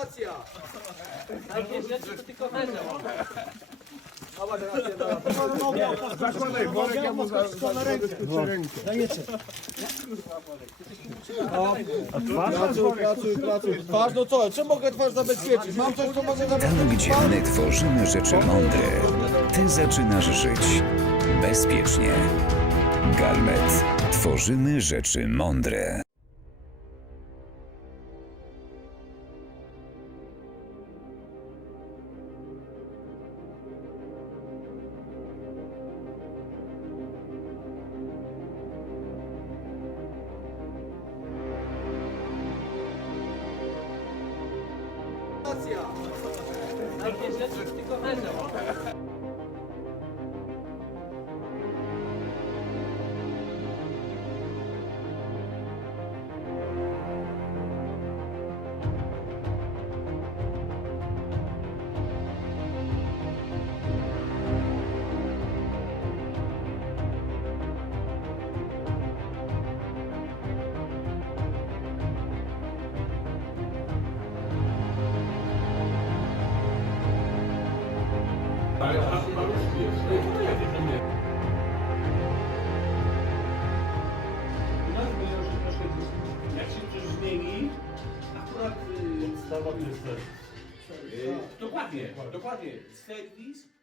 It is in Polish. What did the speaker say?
Racja! Takie rzeczy to tylko weź. Zakładaj worek, ja mu za, za, zabezpieczę rękę. Pracuj, pracuj, pracuj. Twarz, no co? Czym mogę twarz zabezpieczyć? Mam coś, co mogę Tam, zabezpieczyć? gdzie my tworzymy rzeczy mądre, ty zaczynasz żyć bezpiecznie. Galmet. Tworzymy rzeczy mądre. Racja! Takie rzeczy tylko weź. Jak się coś zmieni, akurat y, y, dokładnie, dokładnie, serwis